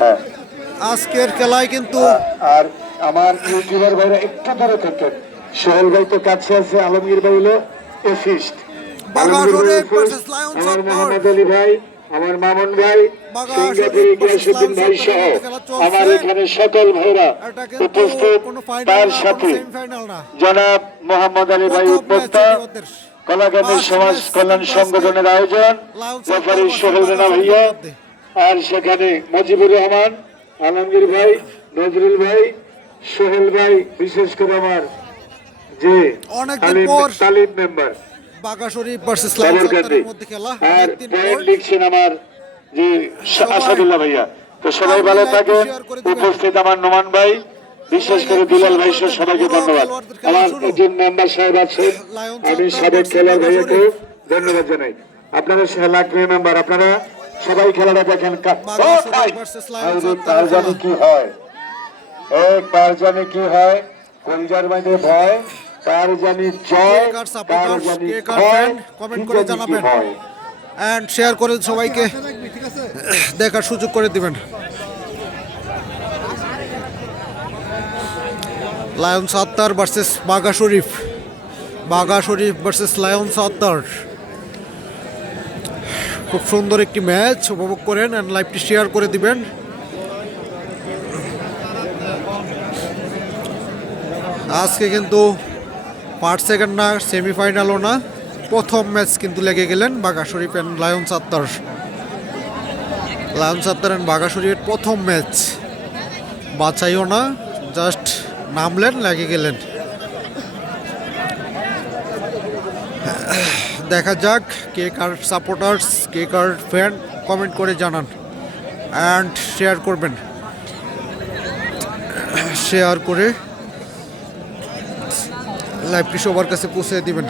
হ্যাঁ, আজকের খেলায় কিন্তু আর আমার ইউটিউবার ভাইরা একটু দূরে থাকেন। সোহেল ভাই তো কাছে আছে, আলমগীর ভাই হলো এসিস্ট। আলমগীর ভাই বাঘাশরীফ এসিস্ট, ভার্সেস লায়ন আমার সত্তর। মোহাম্মদ আলী ভাই, আমার মামুন ভাই, সিঙ্গাপুর বাঘাশরীফ ভার্সেস গিয়াসুদ্দিন লায়ন ভাই সত্তরের সহ মধ্যে খেলা আমার চলছে। এখানে সকল ভাইরা এটা কিন্তু উপস্থিত। কোনো ফাইনাল তার না, কোনো সাথে সেমিফাইনাল না, জনাব মোহাম্মদ আলী ভাই প্রথম ম্যাচ উদ্যোক্তা, এটি ওদের। কলাগানের ফার্স্ট সমাজ ম্যাচ কল্যাণ কিন্তু আজকে সংগঠনের আয়োজন, লায়ন সত্তর রেফারি ভার্সেস সোহেল রানা বাঘাশরীফের ভাইয়া, মধ্যে। আর সেখানে মুজিবুর রহমান, আলমগীর ভাই, নজরুল ভাই, সোহেল ভাই, বিশেষ করে আমার যে অনেকদিন পর তালিম মেম্বার বাঘাশরীফ ভার্সেস লায়ন সাবরকান্দি, সত্তরের মধ্যে খেলা, আর অনেকদিন পর। পয়েন্ট লিখছেন আমার যে সবাই আসাদুল্লাহ ভাইয়া। তো সবাই কাইন্ডলি ভালো লাইভটি থাকেন। শেয়ার করে দিবেন। উপস্থিত আমার নোমান ভাই, বিশেষ সবাই করে লাইভটি দুলাল শেয়ার ভাই করে সহ দেন। সবাইকে পুরো ধন্যবাদ। খেলোয়াড়দের খেলা আমার শুরু। একজন মেম্বার সাহেব আছেন, লায়ন আমি সত্তর সাবেক ভার্সেস খেলোয়াড় ভাইয়াকে বাঘাশরীফ। ধন্যবাদ জানাই। আপনারা লাখবে মেম্বার, আপনারা সবাই খেলাটা দেখেন। বাঘাশরীফ ভার্সেস লায়ন সত্তরের খেলা। কি হয়, কার জানি কি হয়, কলজার মাঝে ভয়, কার জানি জয়, কে কার কার সাপোর্টার্স, জানি কে কার ভয়, ফ্যান, কমেন্ট করে কি জানি কি জানাবেন হয়। এন্ড শেয়ার করে সবাইকে দেখার সুযোগ করে দিবেন। লায়ন সত্তর ভার্সেস বাঘাশরীফ, বাঘাশরীফ ভার্সেস লায়ন সত্তর। খুব সুন্দর একটি ম্যাচ উপভোগ করেন এন্ড লাইভটি শেয়ার করে দিবেন। আজকে কিন্তু ফার্স্ট সেকেন্ড না, সেমিফাইনালও না, প্রথম ম্যাচ কিন্তু লেগে গেলেন বাঘাশরীফ অ্যান্ড লায়ন সত্তর। লায়ন সত্তর অ্যান্ড বাঘাশরীফের প্রথম ম্যাচ, বাছাইও না, জাস্ট নামলেন, লেগে গেলেন। দেখা যাক কে কার সাপোর্টার্স, কে কার ফ্যান, কমেন্ট করে জানান অ্যান্ড শেয়ার করবেন। শেয়ার করে লাইভটি সবার কাছে পৌঁছে দিবেন।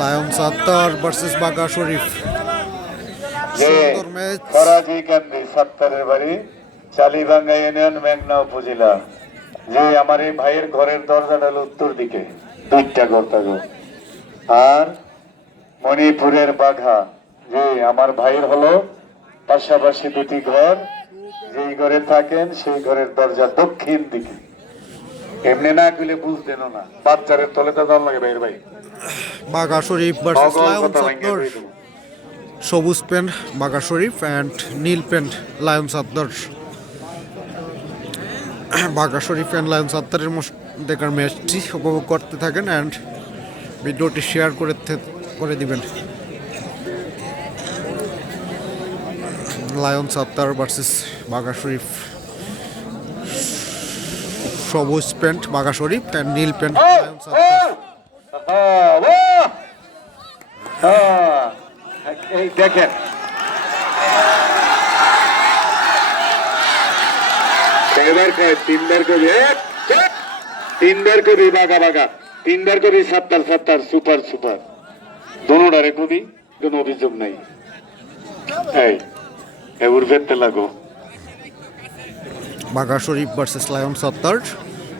লায়ন সত্তর ভার্সেস বাঘাশরীফ, সুন্দর ম্যাচ। খরাজি কান্দি সত্তরের বাড়ি, চালিভাঙ্গা ইউনিয়ন, মেঘনা উপজেলা। যে আমার এই ভাইয়ের ঘরের দরজাটা হলো উত্তর দিকে, দুইটা ঘর থাকো। আর মণিপুরের বাঘা, যে আমার ভাইয়ের হলো পাশাপাশি দুটি ঘর, যেই ঘরে থাকেন সেই ঘরের দরজা দক্ষিণ দিকে। এমনি না গেলে বুঝতেন না, বাচ্চারের তলে তো দল লাগে ভাইয়ের ভাই। বাঘাশরীফ ভার্সেস অগল লায়ন কথা ভাঙ্গে সত্তর। কই দেবো। সবুজ প্যান্ট বাঘাশরীফ অ্যান্ড নীল pant Lion Sattar. Bagha Sharif and lion সত্তরের দেখার ম্যাচটি উপভোগ করতে থাকেন অ্যান্ড ভিডিওটি শেয়ার করে দিবেন। লায়ন সত্তর ভার্সেস বাঘাশরীফ, সবুজ প্যান্ট বাঘাশরীফ অ্যান্ড নীল প্যান্ট লায়ন সত্তর। এই দেখেন, তিনবার কবি বাঘা বাঘা, তিনবার কবি সত্তর সত্তর, সুপার সুপার দোনোটারে কবি, কোনো অভিযোগ নাই। এই উর্ভেতে লাগো। বাঘাশরীফ ভার্সেস লায়ন সত্তর,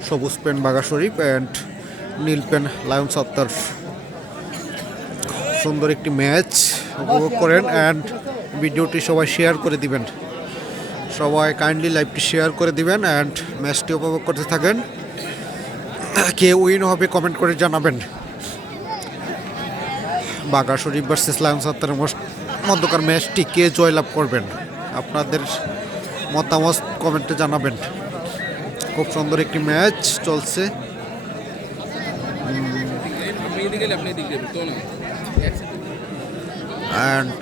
সবুজ প্যান্ট বাঘাশরীফ অ্যান্ড নীল প্যান্ট লায়ন সত্তর। সুন্দর একটি ম্যাচ উপভোগ করেন অ্যান্ড ভিডিওটি সবাই শেয়ার করে দিবেন। সবাই কাইন্ডলি লাইভটি শেয়ার করে দিবেন অ্যান্ড ম্যাচটি উপভোগ করতে থাকেন। কে উইন হবে কমেন্ট করে জানাবেন। বাঘাশরীফ ভার্সেস লায়ন সত্তরের মধ্যকার ম্যাচটি কে জয়লাভ করবেন, আপনাদের মতামত কমেন্টে জানাবেন। খুব সুন্দর একটি ম্যাচ চলছে অ্যান্ড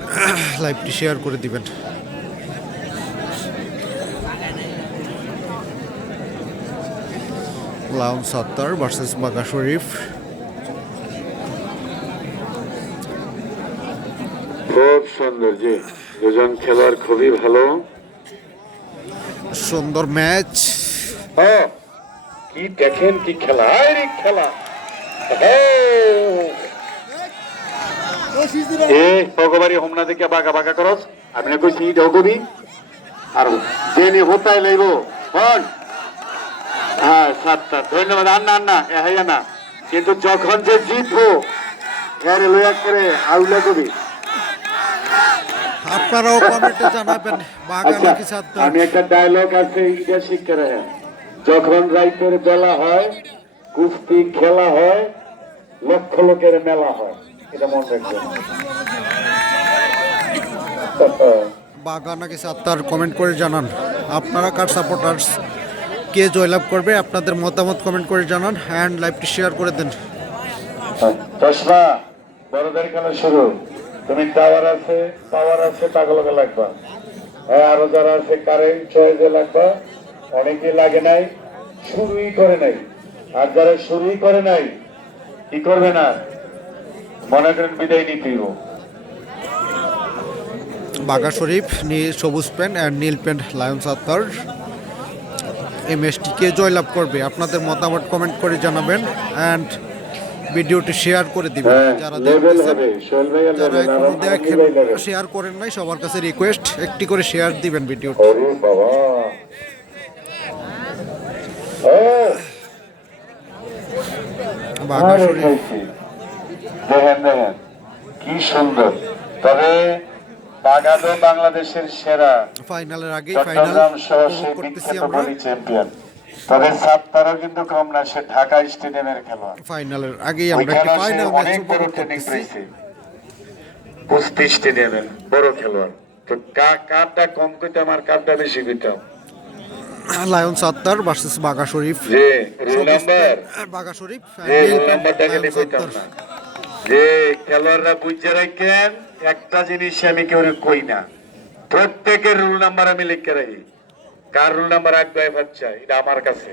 লাইভটি শেয়ার করে দিবেন। লায়ন সত্তর ভার্সেস বাঘাশরীফ। খুব সুন্দর, যে দুজন খেলোয়াড় খুবই ভালো, সুন্দর ম্যাচ। কি দেখেন, কি খেলা, খেলা। ভগবারি হোমনা থেকে বাঘা বাঘা করস, আমি না কইছি কবি আর জেনে হতাই লইব। হ্যাঁ, সাতটা ধন্যবাদ। আন্না আন্না এ হাইয়া না কিন্তু যখন যে জিতবো এর লইয়া করে আউলা কবি। আপনারাও কমেন্টে জানাবেন বাঘা আচ্ছা, নাকি সাত্তার। আমি একটা ডায়লগ আছে এটা শিখতে রাখেন। যখন রাইতের বেলা হয়, কুস্তি খেলা হয়, লক্ষ লোকের মেলা হয়, এটা মনে রাখবেন। বাঘা নাকি সাত্তার কমেন্ট করে জানান। আপনারা কার সাপোর্টার্স, কে জয়লাভ করবে আপনাদের মতামত কমেন্ট করে জানান অ্যান্ড লাইভটি শেয়ার করে দেন। চশমা বড়দের খেলা শুরু। তুমি টাওয়ার আছে, পাওয়ার আছে, পাগলকে লাগবা। হ্যাঁ, আরো যারা আছে কারেন্ট চয়েসে লাগবা। অনেকে লাগে নাই, শুরুই করে নাই। আর যারা শুরুই করে নাই কি করবে না, মনে করেন বিদায় নিতেই। বাঘা শরীফ সবুজ প্যান্ট অ্যান্ড নীল প্যান্ট লায়ন সাত্তার এই ম্যাচটি কে জয়লাভ করবে আপনাদের মতামত কমেন্ট করে জানাবেন অ্যান্ড ভিডিওটি শেয়ার করে দিবেন। যারা দেখতেছেন, যারা এখনো দেখেন শেয়ার করেন নাই, সবার কাছে রিকোয়েস্ট একটি করে শেয়ার দিবেন ভিডিওটি। বাঘা শরীফ দেখেন দেখেন কি সুন্দর। তবে বাঘাদো বাংলাদেশের সেরা, ফাইনালের আগেই ফাইনাল চট্টগ্রাম সহ উপভোগ সেই করতেছি বিখ্যাত আমরা। বলি চ্যাম্পিয়ন। তবে সাত্তারও কিন্তু কম না, সে ঢাকা স্টেডিয়ামের খেলোয়াড়। ফাইনালের আগেই আমরা একটা ওইখানেও সে ফাইনাল ম্যাচ অনেক বড় উপভোগ ট্রেনিং করতেছি। পেয়েছে, কুস্তি স্টেডিয়ামের বড় খেলোয়াড়। তো কারটা কম কইতে আমার কারটা বেশি কইতাম। লায়ন সাত্তার ভার্সেস বাঘা শরীফ। যে রুল নাম্বার, বাঘা শরীফ যে রুল নাম্বারটা খালি কইতাম না। যে খেলোয়াড়রা বুঝে রাখেন, একটা জিনিস আমি কেউ কই না, প্রত্যেকের রুল নাম্বার আমি লিখে রাখি। কার রুল নাম্বার রাখবে বাচ্চা, এটা আমার কাছে।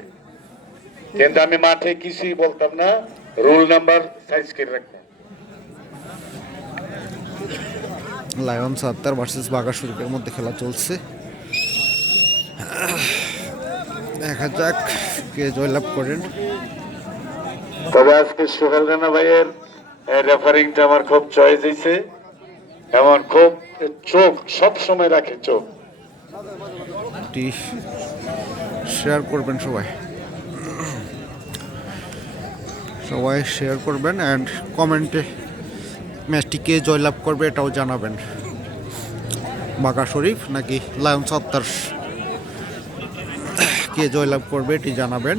কিন্তু আমি মাঠে কিছুই বলতাম না, রুল নাম্বার সাইজ করে রাখতাম। লায়ন সাত্তার ভার্সেস বাঘা শরীফের মধ্যে খেলা চলছে। দেখা যাক কে জয়লাভ করেন। তবে আজকে সোহেল রানা ভাইয়ের রেফারিংটা আমার খুব চয়েস হয়েছে। এমন খুব চোখ সব সময় রাখে, চোখ। শেয়ার করবেন সবাই, সবাই শেয়ার করবেন অ্যান্ড কমেন্টে ম্যাচটি কে জয়লাভ করবে এটাও জানাবেন। বাঘা শরীফ নাকি লায়ন সাত্তার, কে জয়লাভ করবে এটি জানাবেন।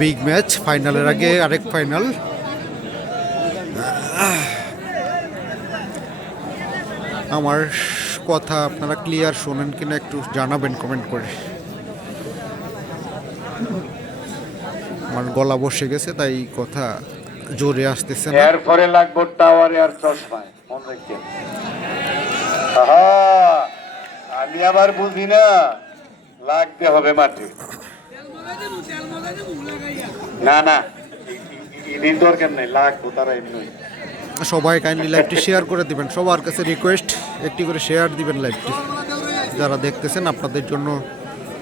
বিগ ম্যাচ, ফাইনালের আগে আরেক ফাইনাল। আমার কথা আপনারা ক্লিয়ার শোনেন কিনা একটু জানাবেন কমেন্ট করে। আমার গলা বসে গেছে তাই কথা জোরে আসতেছে না। এরপরে লাগবো টাওয়ারে আর চশমায়, মনে রাখবেন। আমি আবার বুঝি না, লাগতে হবে মাঠে। না না, এদিন দরকার নেই, লাগবো তারা এমনি। সবাই কাইন্ডলি লাইভটি শেয়ার করে দিবেন, সবার কাছে রিকোয়েস্ট একটি করে শেয়ার দিবেন লাইভটি। যারা দেখতেছেন আপনাদের জন্য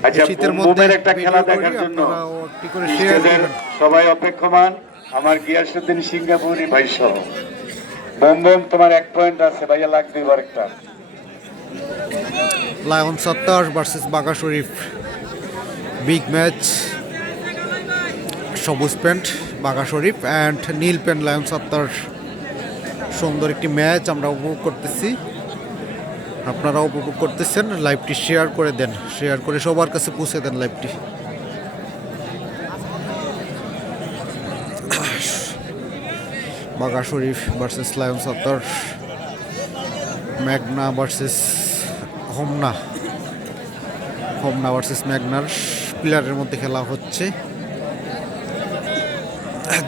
আচ্ছা, শীতের মধ্যে বুমের একটা খেলা ভিডিও করি, দেখার জন্য আপনারাও একটি করে শেয়ার দিবেন। সবাই অপেক্ষমান। আমার গিয়াসুদ্দিন সিঙ্গাপুরি ভাই সহ। বোম বোম, তোমার 1 পয়েন্ট আছে ভাইয়া, লাগবে এবার একটা। Lion Sattar versus Bagha Sharif, big match. সবুজ প্যান্ট বাঘা শরীফ অ্যান্ড নীল প্যান্ট লায়ন সাত্তার। সুন্দর একটি ম্যাচ আমরা উপভোগ করতেছি, আপনারাও উপভোগ করতেছেন। লাইভটি শেয়ার করে দেন, শেয়ার করে সবার কাছে পৌঁছে দেন লাইভটি। বাঘা শরীফ ভার্সেস লায়ন সাত্তার, ম্যাগনা ভার্সেস হোমনা, হোমনা ভার্সেস ম্যাগনার প্লেয়ারের মধ্যে খেলা হচ্ছে।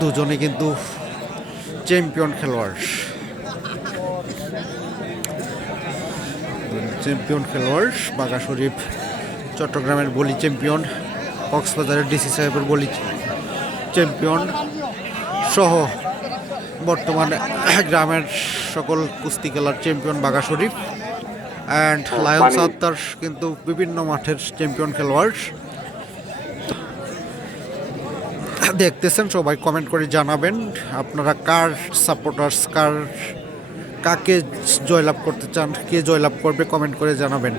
দুজনে কিন্তু চ্যাম্পিয়ন খেলোয়াড়, চ্যাম্পিয়ন খেলোয়াড়। বাঘা শরীফ চট্টগ্রামের বলি চ্যাম্পিয়ন, কক্সবাজারের ডিসি সাহেবের বলি চ্যাম্পিয়ন সহ বর্তমানে গ্রামের সকল কুস্তি খেলার champion Bagha Sharif. And lion Sattar কিন্তু বিভিন্ন মাঠের চ্যাম্পিয়ন খেলোয়াড়। দেখতেছেন সবাই কমেন্ট করে জানাবেন আপনারা কার সাপোর্টার্স, কাকে জয়লাভ করতে চান, কে জয়লাভ করবে কমেন্ট করে জানাবেন।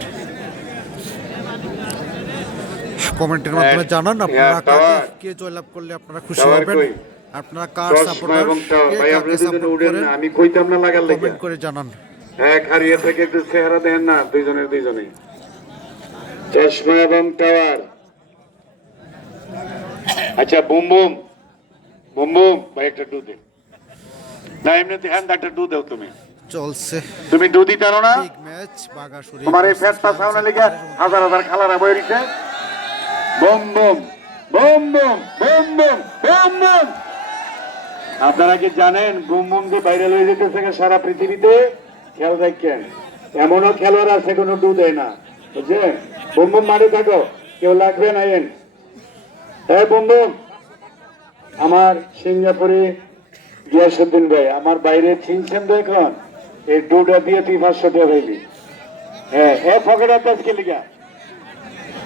কমেন্টের মাধ্যমে জানান আপনারা টাওয়ার, কে জয়লাভ করলে আপনারা খুশি টাওয়ার হবেন, কই? আপনারা কার চশমা সাপোর্টার, এবং টাওয়ার। কে ভাই কাকে আপনি দুজনে সাপোর্ট উঠেন করেন না, আমি কইতাম না লাগার লেগে। কমেন্ট করে জানান। এক হারিয়ে থেকে একটু চেহারা দেন না দুইজনে। চশমা এবং টাওয়ার। আচ্ছা বুম বুম ভাই একটা ডু দে না, এমনিতে হ্যান্ড একটা ডু দাও তুমি। চলছে তুমি ডু দিতে পারো না? বিগ ম্যাচ বাগাসুরি তোমার এই ফ্যাটটা সাউন্ড লেগে হাজার হাজার খালারা বই দিছে। Broom boom boom boom boom boom boom broom. আপনারা কি জানেন বুম বুম যে ভাইরাল হয়ে যেতেছে সারা পৃথিবীতে? খেয়াল রাখেন, এমনও খেলোয়াড় আছে কোনো ডু দেয় না, বুঝছেন? বুম বুম মারে থাকো, কেউ লাগবে না। এন এই বুম বুম, আমার সিঙ্গাপুরে গিয়াসুদ্দিন ভাই আমার বাইরে চিনছেন তো এখন, এই ডুটা দিয়ে তুই 500 টাকা পাইলি। হ্যাঁ এ পকেট আজকে লিগা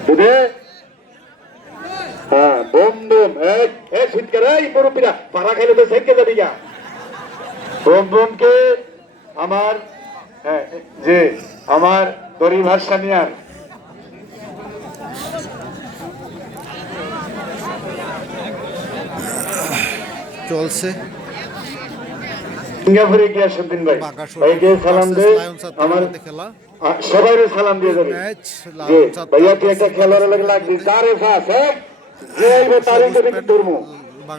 বুঝে। হ্যাঁ বুম বুম এ শীতকাল এই মুরব্বীরা পাড়া খাইলে তো সেটকে যাবি গা। বুম বুমকে আমার যে আমার গরিব হাসানিয়ার চলছে সিঙ্গাপুরে গিয়াসুদ্দিন ভাই, ভাইকে সালাম দে, আমার খেলা সবাইরে সালাম দিয়ে যাবে। ম্যাচ ভাইয়া তুই একটা খেলার লাগে লাগবি তারে ফাস যে আইবে তারে তুমি ধর্ম।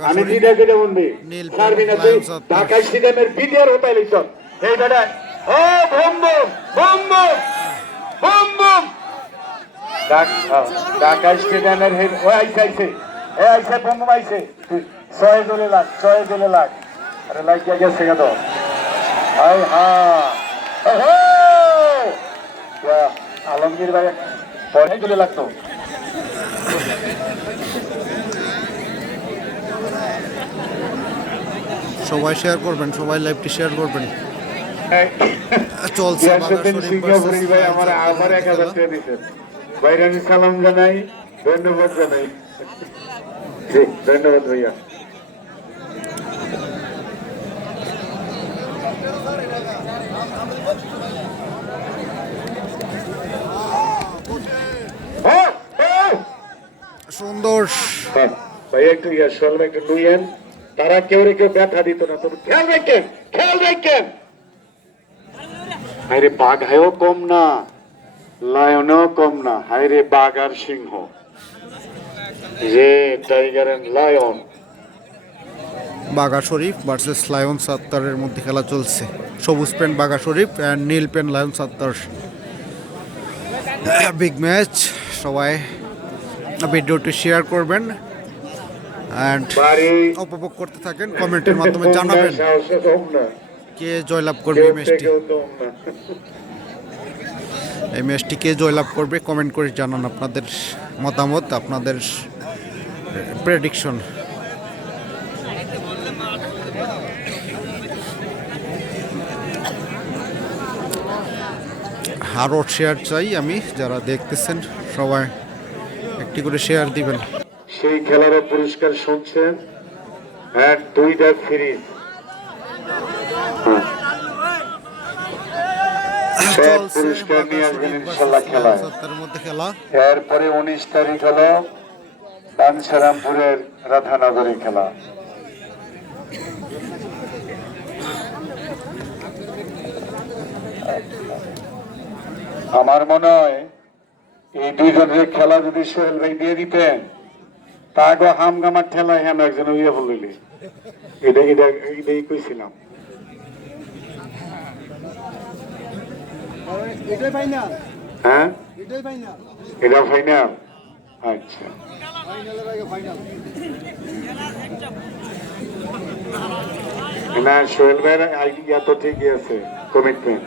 আমি দিদা যেটা বলবি ছাড়বি না তুই। ঢাকা স্টেডিয়ামের বিডিআর হতাই লিখছ এই বেটা। ও boom boom boom boom boom boom. Dhaka স্টেডিয়ামের ও আইছে বুম বুম আইছে। 6 জলে লাগ আরে লাগ গেছে গা তো। হাই আলমগীর ভাই পরে চলে লাগতো। সবাই শেয়ার করবেন, সবাই লাইভটি শেয়ার করবেন। চলছে সিঙ্গাপুরি ভাই আমার 1000 টাকা দিচ্ছেন। ভাইরা আমি সালাম জানাই, ধন্যবাদ জানাই। ধন্যবাদ ভাইয়া। সুন্দর ভাই একটু সরবে একটু লুইয়েন। তারা কেউ ব্যথা দিত না, তবে খেয়াল রাখেন। হায়রে বাঘ হায়ও কম না, লায়নও কম না। হায়রে বাঘ আর সিংহ, যে tiger and lion. Bagha Sharif versus Lion সাত্তারের মধ্যে খেলা চলছে। সবুজ পেন বাগা শরীফ অ্যান্ড নীল pen Lion Sattar. Big match, সবাই ভিডিওটি শেয়ার করবেন অ্যান্ড উপভোগ করতে থাকেন। কমেন্টের মাধ্যমে জানাবেন কে জয়লাভ করবে এই ম্যাচটি। এই ম্যাচটি কে জয়লাভ করবে কমেন্ট করে জানান আপনাদের মতামত, আপনাদের প্রেডিকশন। আরও শেয়ার চাই আমি, যারা দেখতেছেন সবাই একটি করে শেয়ার দিবেন। সেই খেলার পুরস্কার শুনছেন, এক 2টা ফ্রিজ পুরস্কার নিয়ে আসবেন ইনশাল্লাহ খেলায়। এরপরে 19 তারিখ হলো বাঞ্ছারামপুরের রাধানগরী খেলা। আমার মনে হয় এই দুইজনের খেলা যদি সোহেল ভাই দিয়ে দিতেন, তাকে হামগামার ঠেলায় হেন একজন ইয়ে বলিলি। এটাই কইছিলাম। হ্যাঁ এটা ফাইনাল। আচ্ছা না, সোহেল ভাইয়ের আইডিয়া তো ঠিকই আছে, কমিটমেন্ট।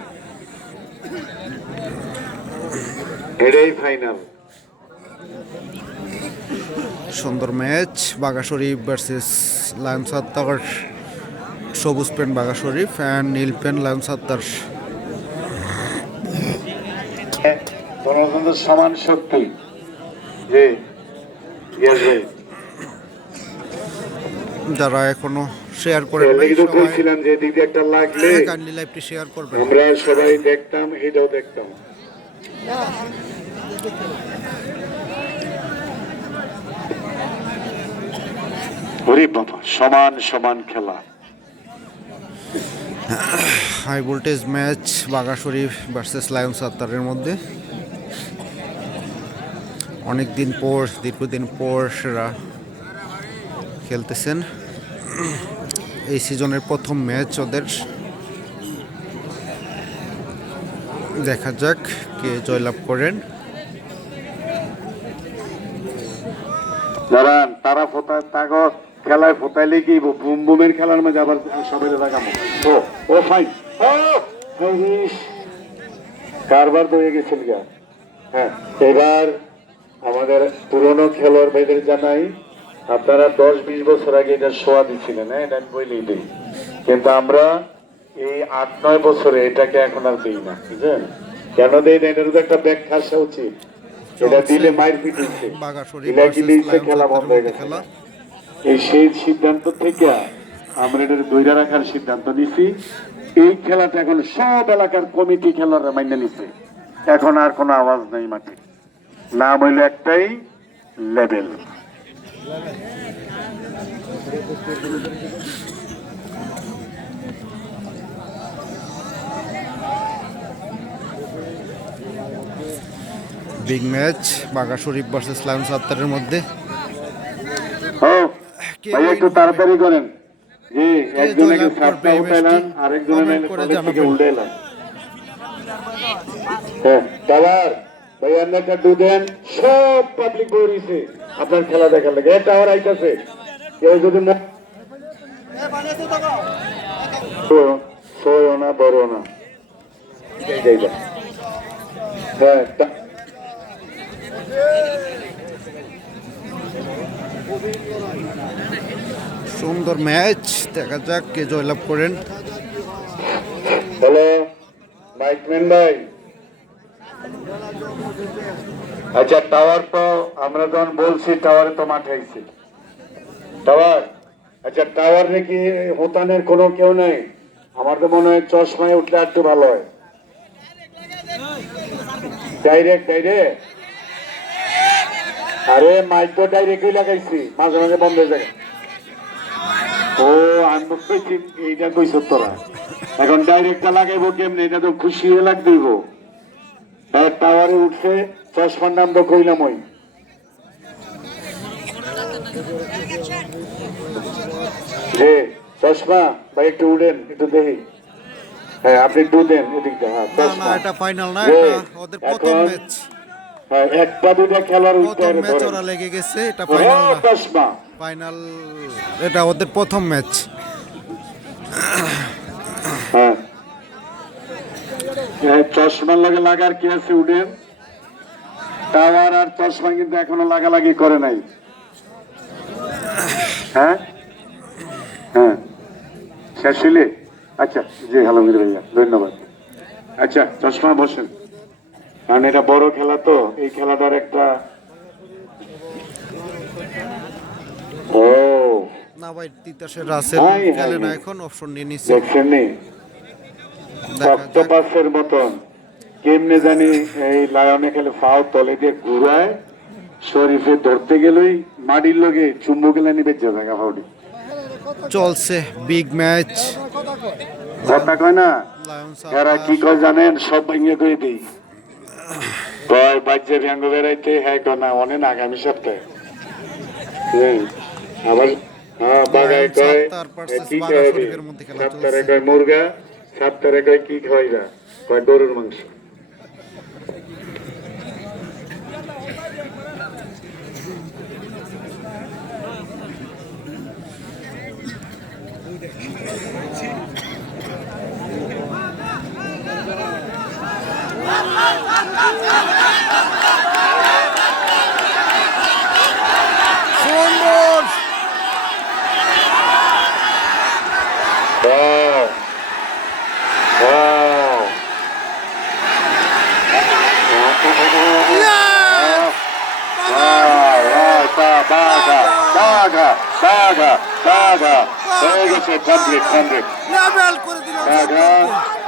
এটাই ফাইনাল। সুন্দর match, Bagha Sharif versus Lion Sattar. সবুজ পেন বাগা শরীফ অ্যান্ড নীল পেন লায়ন সাত্তার। সমান শক্তি যে যারা এখনো শেয়ার করে বলছিলাম যে দিদি একটা লাগলে কাইন্ডলি লাইভটি শেয়ার করবেন। আমরা সবাই দেখতাম, এটাও দেখতাম। ওরে বাবা, সমান সমান খেলা। হাই ভোল্টেজ ম্যাচ বাঘা শরীফ ভার্সেস লায়ন সাত্তারের মধ্যে। দীর্ঘদিন পর সেরা খেলতেছেন। এই সিজনের প্রথম ম্যাচ ওদের। দেখা যাক কে জয়লাভ করেন। দাঁড়ান, তারা ফোটায় তাগো খেলায় ফোটাইলে কি বুম বুমের খেলার মাঝে আবার সবাই লাগামো। ও ও ফাইন, কারবার তো হয়ে গেছিল গা। হ্যাঁ, এবার আমাদের পুরনো খেলোয়াড় ভাইদের জানাই, আপনারা 10-20 বছর আগে এটা শোয়া দিচ্ছিলেন, হ্যাঁ এটা আমি বলেই দিই, কিন্তু আমরা এই 8-9 বছরে এটাকে এখন আর দিই না, বুঝলেন? কেন দেই না এটার একটা ব্যাখ্যা আসা উচিত। এটা দিলে মাইর পিট হচ্ছে, খেলা বন্ধ হয়ে গেছে। এই সেই সিদ্ধান্ত থেকে আমরা এটা ধৈর্য রাখার সিদ্ধান্ত নিছি। এই খেলাটা এখন সব এলাকার কমিটি খেলোয়াড়রা মাইনে নিচ্ছে। এখন আর কোনো আওয়াজ নেই মাঠে, নাম হইল একটাই, লেভেল। বিগ ম্যাচ বাঘা শরীফ ভার্সেস লায়ন সাত্তারের মধ্যে। ভাই একটু তাড়াতাড়ি করেন, যে একজনকে সাতটা উঠাইলাম, আরেকজনের থেকে উল্টাইলাম। হ্যাঁ টাওয়ার ভাই, আপনি একটা দেন, সব পাবলিক বইছে আপনার খেলা দেখার লাগে। টাওয়ার আইতাছে, কেউ যদি সয়ও না বড় না। হ্যাঁ সুন্দর ম্যাচ, দেখা যাক কে জয়লাভ করেন। হ্যালো মাইকম্যান ভাই, আচ্ছা টাওয়ার তো আমরা যখন বলছি টাওয়ারে তো মাঠে আইছে টাওয়ার। আচ্ছা টাওয়ার নাকি হোতানের কোনো কেউ নেই? আমার তো মনে হয় চশমায় উঠলে একটু ভালো হয়। ডাইরেক্ট আরে মাইক তো ডাইরেক্টই লাগাইছি, মাঝে মাঝে বন্ধ হয়ে যায়। ও আমি বুঝতেছি এইটা কইছ তোরা, এখন ডাইরেক্টটা লাগাইবো কেমনে? এটা তো খুশি হয়ে লাগ দিব। টাওয়ারে উঠছে, চশমার নাম তো কইলাম ওই। যে চশমা ভাই একটু উঠেন, একটু দেখি। হ্যাঁ আপনি একটু দেন এদিকটা। হ্যাঁ না এটা ফাইনাল না, এটা ওদের প্রথম ম্যাচ। হ্যাঁ একটা দুটা খেলার প্রথম ম্যাচ ওরা লেগে গেছে, এটা ফাইনাল না। চশমা ফাইনাল, এটা ওদের প্রথম ম্যাচ। হ্যাঁ চশমার লাগে লাগার কি আছে, উঠেন। টাওয়ার আর চশমা কিন্তু এখনো লাগালাগি করে নাই। হ্যাঁ হ্যাঁ শেষ হইলে? আচ্ছা জি আলমগীর ভাইয়া ধন্যবাদ। আচ্ছা চশমা বসেন, কারণ এটা বড় খেলা তো, এই খেলাটার একটা ও না ভাই, তিতাসের রাসেল খেলে না এখন, অপশন নিয়ে নিচ্ছে। দেখছেন নি অক্টোপাসের মতন কেমনে জানি এই লায়নে খেলে ফাও তলে দিয়ে ঘুরায়, শরীফে ধরতে গেলেই মাটির লগে চুম্বক এলানি বেঁচে থাকা ফাউডি চলছে বিগ ম্যাচ। কথা কয় না এরা কি কয় জানেন? সব ভেঙে কই দিই কয় বাচ্চা ভেঙ্গ বেড়াইতে। হ্যাঁ কয় না অনেক আগামী সপ্তাহে আবার বাগায় কয় কি কয়, সপ্তাহে কয় মুরগা, সপ্তাহে কয় কি খাওয়াইরা, কয় গরুর মাংস। সুন্দর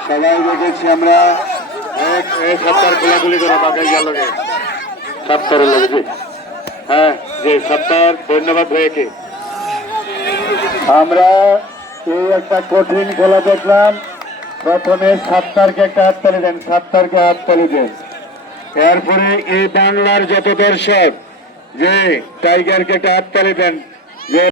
সবাই দেখেছি আমরা এক সপ্তাহ গোলাগুলি করে বাগাই গেল সপ্তাহের লেগেছি। হ্যাঁ যে সপ্তাহ ধন্যবাদ ভাইকে। আমরা এই একটা কঠিন খেলা দেখলাম। প্রথমে সাত্তারকে একটা হাততালি দেন, সাত্তারকে হাততালি দেন। এরপরে এই বাংলার যত দর্শক যে টাইগারকে একটা হাততালি দেন যে